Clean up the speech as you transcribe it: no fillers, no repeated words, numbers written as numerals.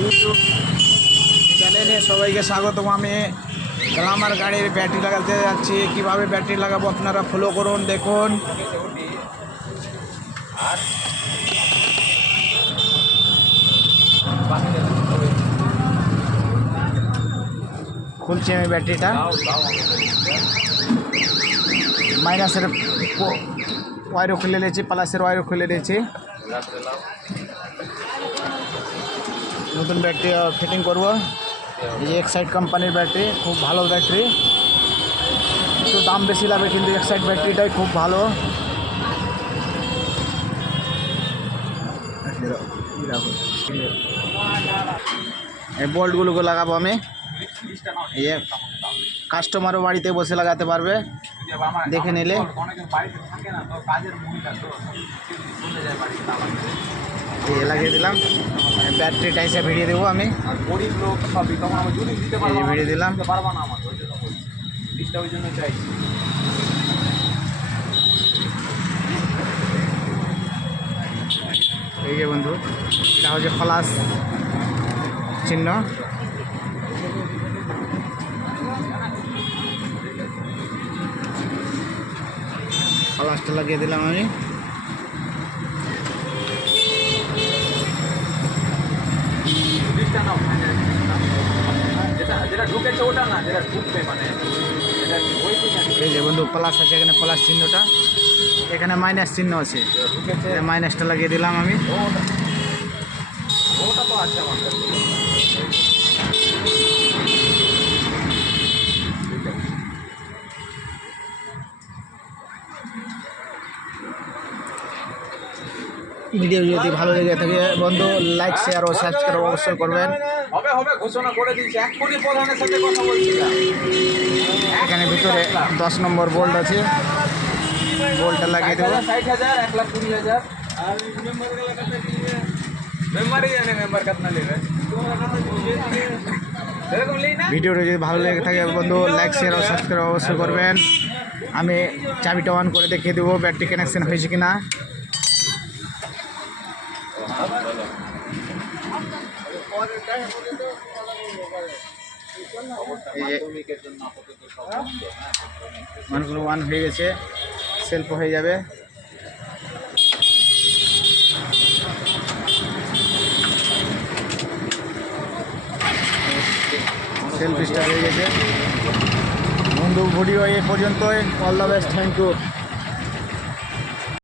YouTube চ্যানেলে সবাইকে স্বাগতম। আমি গ্ল্যামার গাড়ির ব্যাটারি লাগাতে যাচ্ছি। কিভাবে ব্যাটারি লাগাবো আপনারা ফলো করুন, দেখুন। খুলছি আমি ব্যাটারিটা। মাইনাসের ওয়ারও খুলে নিয়েছি, প্লাসের ওয়ারও খুলে নিয়েছি। নতুন ব্যাটারি ফিটিং করব। এই এক্সাইড কোম্পানির ব্যাটারি, খুব ভালো ব্যাটারি। একটু দাম বেশি লাগবে কিন্তু এক্সাইড ব্যাটারিটাই খুব ভালো। এই বোল্টগুলোকে লাগাবো আমি। ইয়ে কাস্টমারও বাড়িতে বসে লাগাতে পারবে, দেখে নিলে। লাগিয়ে দিলাম। ব্যাটারিটা এসে ভিড়িয়ে দেবো আমি। ভিড়িয়ে দিলাম। এই যে বন্ধু, এটা হচ্ছে প্লাস চিহ্ন। প্লাসটা লাগিয়ে দিলাম আমি। এই যে বন্ধু প্লাস আছে, এখানে প্লাস চিহ্নটা, এখানে মাইনাস চিহ্ন আছে। মাইনাসটা লাগিয়ে দিলাম আমি। ভিডিও যদি ভালো লেগে থাকে বন্ধু, লাইক শেয়ার ও সাবস্ক্রাইব অবশ্যই করবেন। এখানে ভিতরে 10 নম্বর বোল্ট আছে, বোল্টটা লাগিয়ে দেবো। ভিডিওটা যদি ভালো লেগে থাকে বন্ধু, লাইক শেয়ার ও সাবস্ক্রাইব অবশ্যই করবেন। আমি চাবিটা অন করে দেখিয়ে দেবো ব্যাটারি কানেকশন হয়েছে কিনা। মানুষগুলো ওয়ান হয়ে গেছে, সেলফ হয়ে যাবে। সেলফ স্টার্ট হয়ে গেছে বন্ধু। ভিডিও এই পর্যন্তই। All the best, thank you.